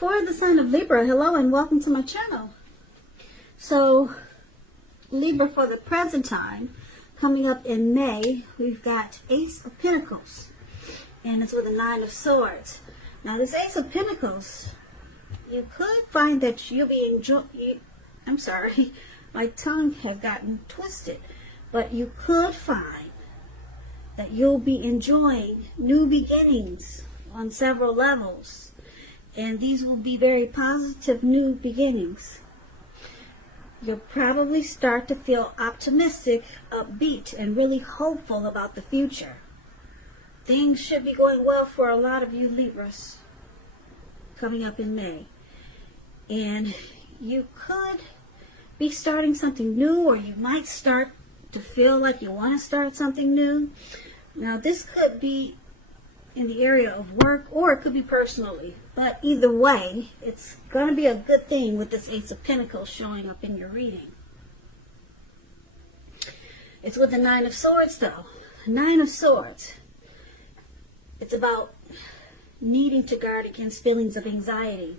For the sign of Libra, hello and welcome to my channel. So, Libra, for the present time, coming up in May, we've got Ace of Pentacles, and it's with a Nine of Swords. Now, this Ace of Pentacles, you could find that you'll be enjoying, I'm sorry, my tongue has gotten twisted, but you could find that you'll be enjoying new beginnings on several levels, and these will be very positive new beginnings. You'll probably start to feel optimistic, upbeat, and really hopeful about the future. Things should be going well for a lot of you Libras coming up in May. And you could be starting something new, or you might start to feel like you want to start something new. Now, this could be in the area of work, or it could be personally. But either way, it's going to be a good thing with this Ace of Pentacles showing up in your reading. It's with the Nine of Swords, though. Nine of Swords. It's about needing to guard against feelings of anxiety.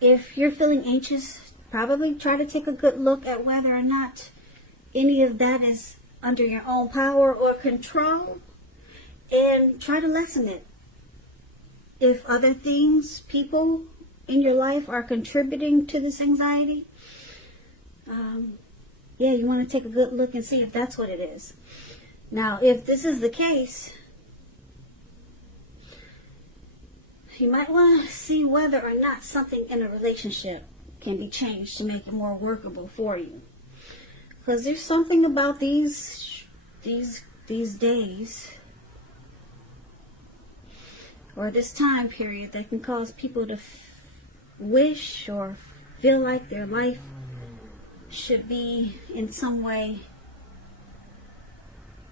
If you're feeling anxious, probably try to take a good look at whether or not any of that is under your own power or control, and try to lessen it. If other things, people in your life are contributing to this anxiety, yeah, you want to take a good look and see if that's what it is. Now, if this is the case, you might want to see whether or not something in a relationship can be changed to make it more workable for you. Because there's something about these days, or this time period, that can cause people to wish or feel like their life should be in some way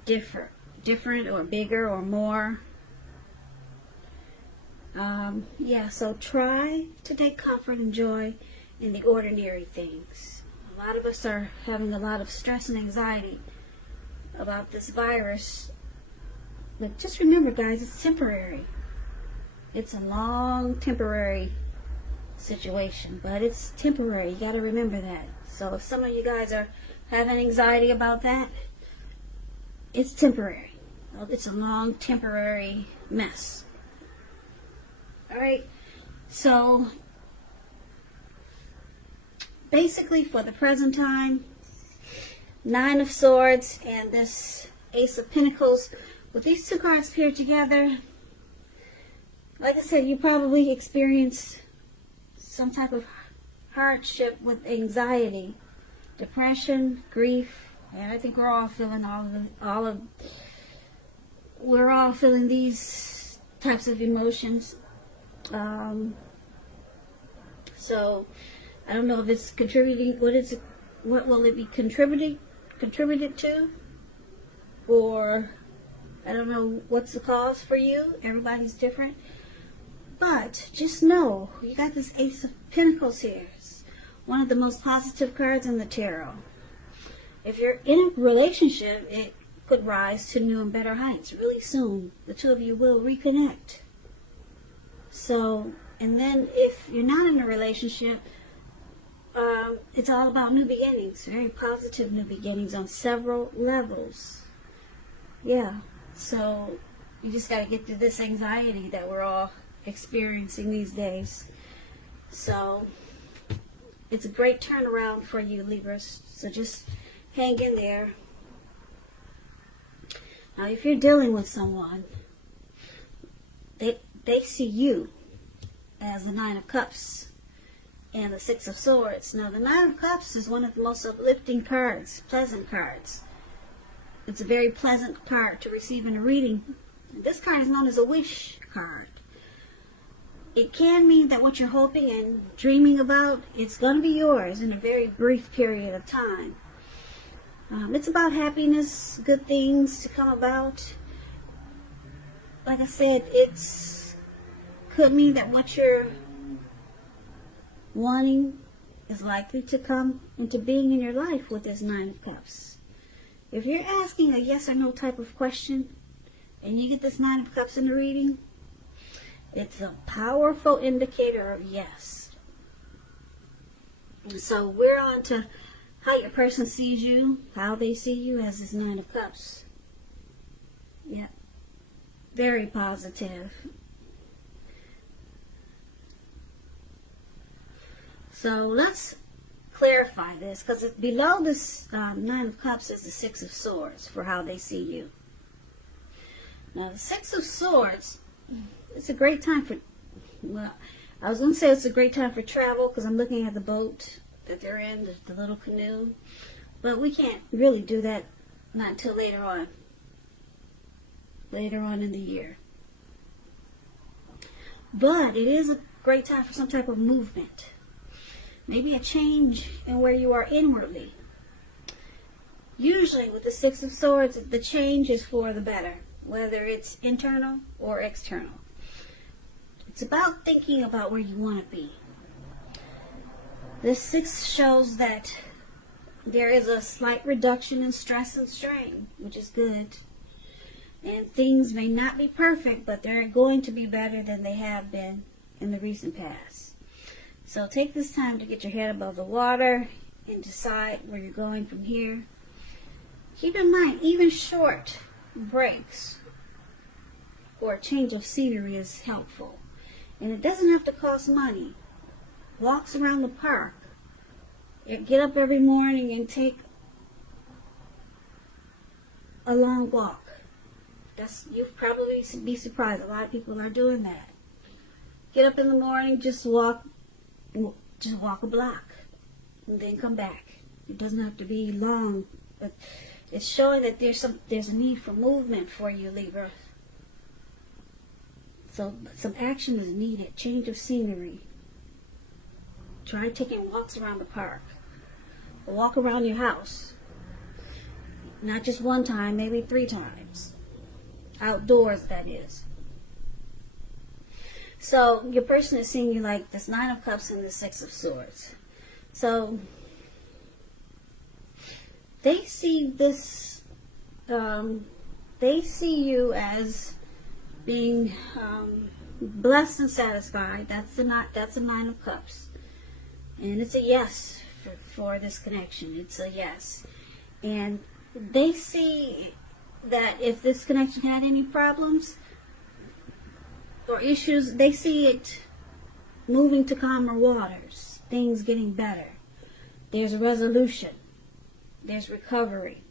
different or bigger or more. Yeah, so try to take comfort and joy in the ordinary things. A lot of us are having a lot of stress and anxiety about this virus. But just remember, guys, it's temporary. It's a long, temporary situation, but it's temporary. You got to remember that. So if some of you guys are having anxiety about that, it's temporary. It's a long, temporary mess. All right, so basically for the present time, Nine of Swords and this Ace of Pentacles, with these two cards paired together, like I said, you probably experienced some type of hardship with anxiety, depression, grief, and I think we're all feeling we're all feeling these types of emotions. So I don't know if it's contributing. What will it be contributed to? Or I don't know what's the cause for you. Everybody's different. But just know, you got this Ace of Pentacles here. It's one of the most positive cards in the tarot. If you're in a relationship, it could rise to new and better heights really soon. The two of you will reconnect. So, and then if you're not in a relationship, it's all about new beginnings, very positive new beginnings on several levels. Yeah, so you just got to get through this anxiety that we're all experiencing these days. So, it's a great turnaround for you, Libras. So just hang in there. Now, if you're dealing with someone, they see you as the Nine of Cups and the Six of Swords. Now, the Nine of Cups is one of the most uplifting cards, pleasant cards. It's a very pleasant card to receive in a reading. This card is known as a wish card. It can mean that what you're hoping and dreaming about, it's going to be yours in a very brief period of time. It's about happiness, good things to come about. Like I said, could mean that what you're wanting is likely to come into being in your life with this Nine of Cups. If you're asking a yes or no type of question and you get this Nine of Cups in the reading, It's a powerful indicator of yes. And so we're on to how your person sees you, how they see you as this Nine of Cups. Yeah. Very positive. So let's clarify this, because below this Nine of Cups is the Six of Swords for how they see you. Now the Six of Swords, it's a great time for, well, I was going to say it's a great time for travel, because I'm looking at the boat that they're in, the little canoe. But we can't really do that not until later on in the year. But it is a great time for some type of movement. Maybe a change in where you are inwardly. Usually with the Six of Swords, the change is for the better, whether it's internal or external. It's about thinking about where you want to be. This Six shows that there is a slight reduction in stress and strain, which is good. And things may not be perfect, but they're going to be better than they have been in the recent past. So take this time to get your head above the water and decide where you're going from here. Keep in mind, even short breaks or a change of scenery is helpful. And it doesn't have to cost money. Walks around the park. Get up every morning and take a long walk. You'll probably be surprised. A lot of people are doing that. Get up in the morning, just walk a block, and then come back. It doesn't have to be long, but it's showing that there's a need for movement for you, Libra. So some action is needed. Change of scenery. Try taking walks around the park. Or walk around your house. Not just one time, maybe 3 times. Outdoors, that is. So your person is seeing you like this Nine of Cups and the Six of Swords. So they see this, they see you as being blessed and satisfied. That's a Nine of Cups. And it's a yes for this connection. It's a yes. And they see that if this connection had any problems or issues, they see it moving to calmer waters, things getting better. There's a resolution. There's recovery.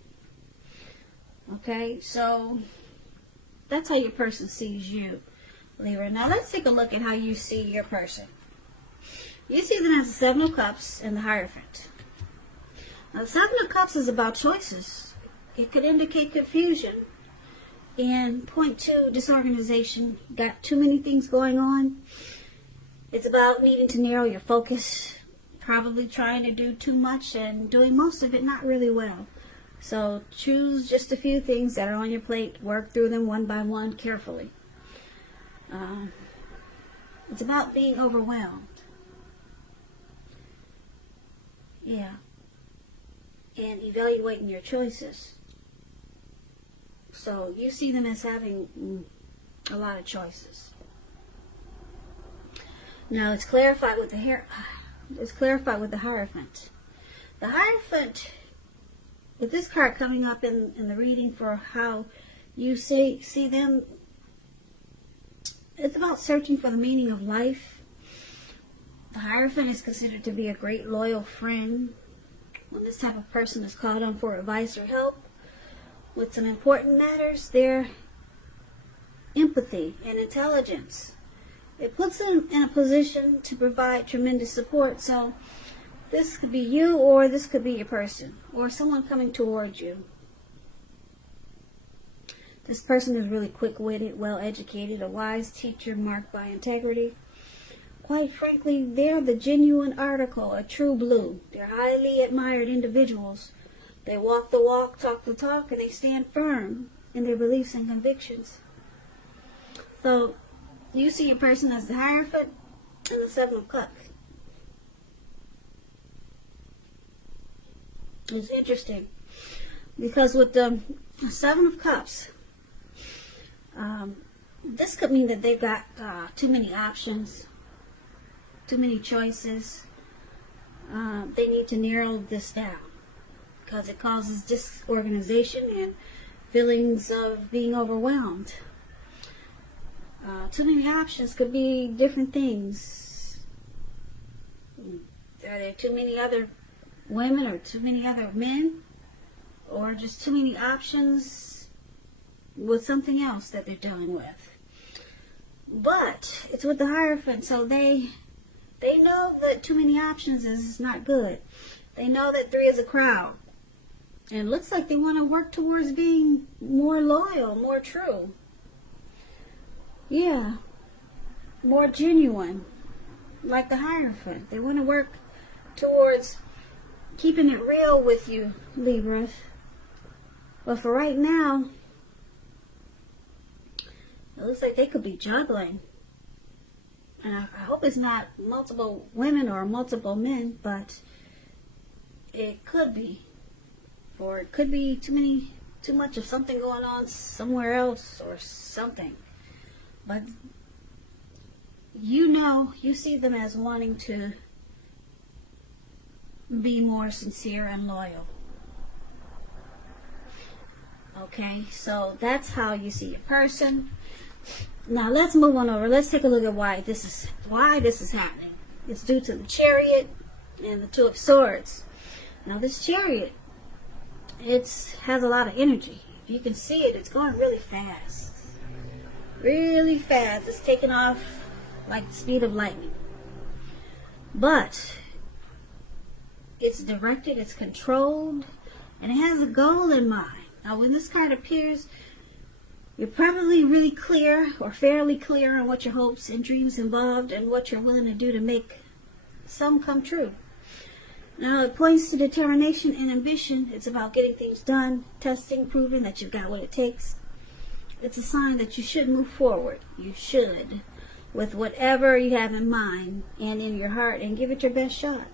Okay, so that's how your person sees you, Libra. Now let's take a look at how you see your person. You see them as the Seven of Cups and the Hierophant. Now the Seven of Cups is about choices. It could indicate confusion and point to disorganization. Got too many things going on. It's about needing to narrow your focus. Probably trying to do too much and doing most of it not really well. So choose just a few things that are on your plate. Work through them one by one carefully. It's about being overwhelmed. Yeah. And evaluating your choices. So you see them as having a lot of choices. Now it's clarified with the Hierophant. The Hierophant, with this card coming up in the reading for how you see them, it's about searching for the meaning of life. The Hierophant is considered to be a great loyal friend. When this type of person is called on for advice or help with some important matters, their empathy and intelligence, it puts them in a position to provide tremendous support. So this could be you, or this could be your person, or someone coming towards you. This person is really quick-witted, well-educated, a wise teacher marked by integrity. Quite frankly, they're the genuine article, a true blue. They're highly admired individuals. They walk the walk, talk the talk, and they stand firm in their beliefs and convictions. So, you see your person as the Hierophant and the Seven of Cups. It's interesting because with the Seven of Cups, this could mean that they've got too many options, too many choices. They need to narrow this down because it causes disorganization and feelings of being overwhelmed. Too many options could be different things. Are there too many other women or too many other men? Or just too many options with something else that they're dealing with? But it's with the Hierophant, so they know that too many options is not good. They know that 3 is a crowd. And it looks like they want to work towards being more loyal, more true. Yeah, more genuine, like the Hierophant. They want to work towards keeping it real with you, Libra. But for right now, it looks like they could be juggling. And I hope it's not multiple women or multiple men, but it could be. Or it could be too much of something going on somewhere else or something. But you see them as wanting to be more sincere and loyal. Okay, so that's how you see a person. Now let's move on over. Let's take a look at why this is happening. It's due to the Chariot and the 2 of Swords. Now this Chariot, it has a lot of energy. If you can see it, it's going really fast. Really fast. It's taking off like the speed of lightning. But it's directed, it's controlled, and it has a goal in mind. Now when this card appears, you're probably really clear or fairly clear on what your hopes and dreams involved and what you're willing to do to make some come true. Now it points to determination and ambition. It's about getting things done, testing, proving that you've got what it takes. It's a sign that you should move forward. You should, with whatever you have in mind and in your heart, and give it your best shot.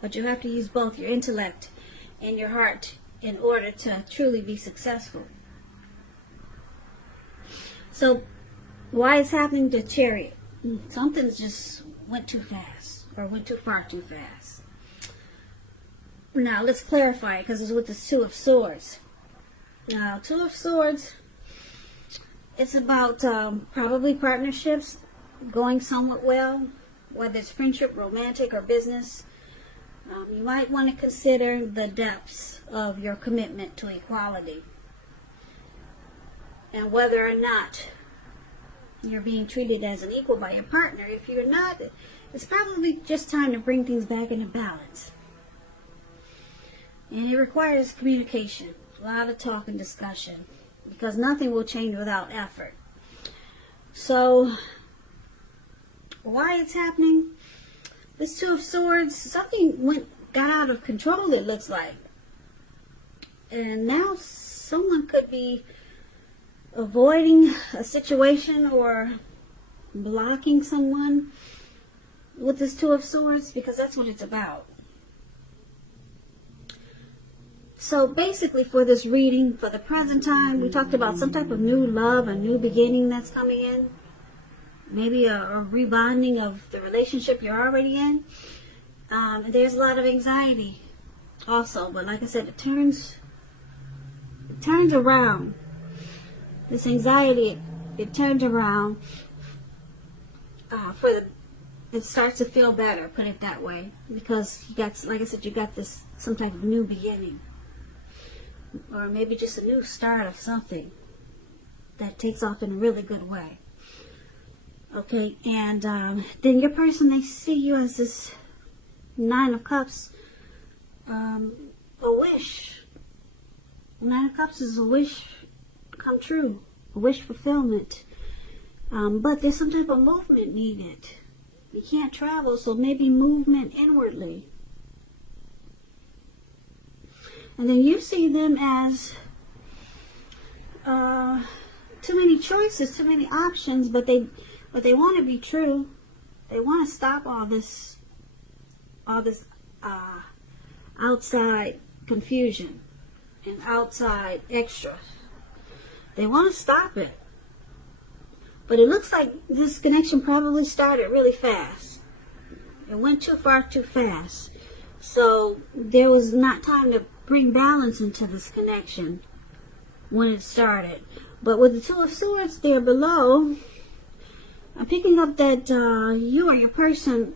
But you have to use both your intellect and your heart in order to truly be successful. So, why is happening to Chariot? Something just went too fast, or went too far too fast. Now, let's clarify it, because it's with the 2 of Swords. Now, 2 of Swords, it's about probably partnerships going somewhat well, whether it's friendship, romantic, or business. You might want to consider the depths of your commitment to equality and whether or not you're being treated as an equal by your partner. If you're not, it's probably just time to bring things back into balance. And it requires communication, a lot of talk and discussion, because nothing will change without effort. So, why it's happening? This 2 of Swords, something got out of control, it looks like. And now someone could be avoiding a situation or blocking someone with this 2 of Swords, because that's what it's about. So basically for this reading, for the present time, we talked about some type of new love, a new beginning that's coming in. Maybe a rebonding of the relationship you're already in. There's a lot of anxiety also, but like I said, it turns around. This anxiety, it turns around it starts to feel better, put it that way, because you got, like I said, you got this some type of new beginning, or maybe just a new start of something that takes off in a really good way. Okay, and then your person, they see you as this 9 of Cups, a wish. 9 of Cups is a wish come true, a wish fulfillment. But there's some type of movement needed. You can't travel, so maybe movement inwardly. And then you see them as too many choices, too many options, but they want to be true. They want to stop all this outside confusion and outside extra. They want to stop it. But it looks like this connection probably started really fast. It went too far too fast. So there was not time to bring balance into this connection when it started. But with the Two of Swords there below, I'm picking up that you or your person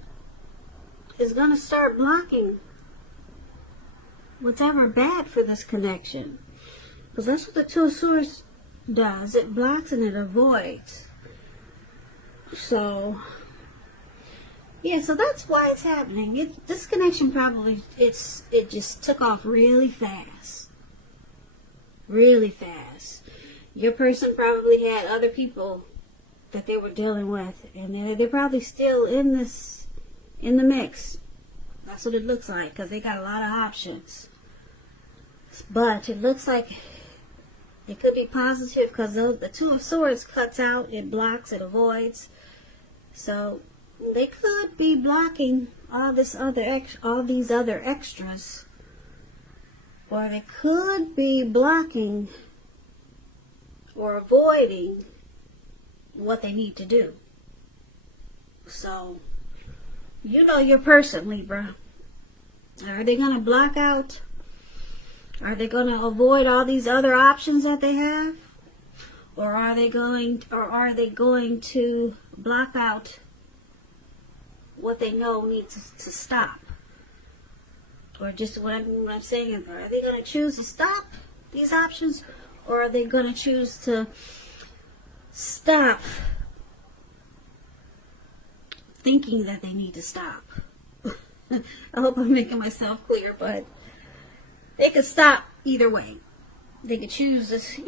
is going to start blocking what's ever bad for this connection. Because that's what the Two of Swords does. It blocks and it avoids. So, yeah, so that's why it's happening. This connection probably, it just took off really fast. Really fast. Your person probably had other people that they were dealing with, and they're probably still in the mix. That's what it looks like, because they got a lot of options. But it looks like it could be positive, because the Two of Swords cuts out, it blocks, it avoids. So they could be blocking all these other extras, or they could be blocking or avoiding what they need to do. So, you know your person, Libra. Are they going to block out? Are they going to avoid all these other options that they have? Or are they going to block out what they know needs to stop? Or just what I'm saying, are they going to choose to stop these options? Or are they going to choose to stop thinking that they need to stop? I hope I'm making myself clear, but they could stop either way. They could choose this.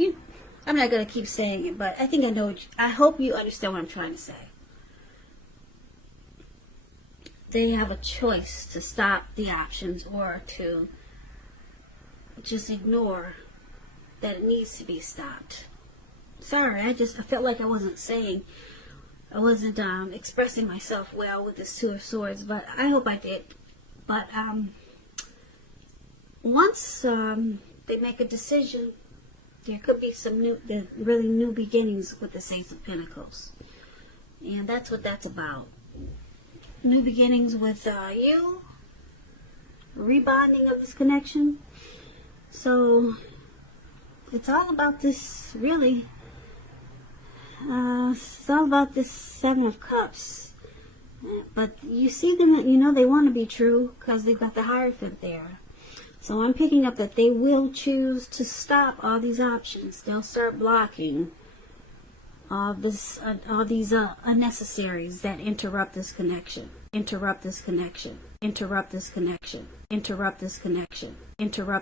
I'm not going to keep saying it, but I think I know. I hope you understand what I'm trying to say. They have a choice to stop the options or to just ignore that it needs to be stopped. Sorry, I felt like I wasn't expressing myself well with this Two of Swords, but I hope I did. But once they make a decision, there could be some really new beginnings with the Ace of Pentacles. And that's what that's about. New beginnings with you. Rebonding of this connection. So, it's all about this, really. It's all about this Seven of Cups. But you see them, you know they want to be true because they've got the Hierophant there. So I'm picking up that they will choose to stop all these options. They'll start blocking all these unnecessaries that interrupt this connection. Interrupt this connection. Interrupt this connection. Interrupt this connection. Interrupt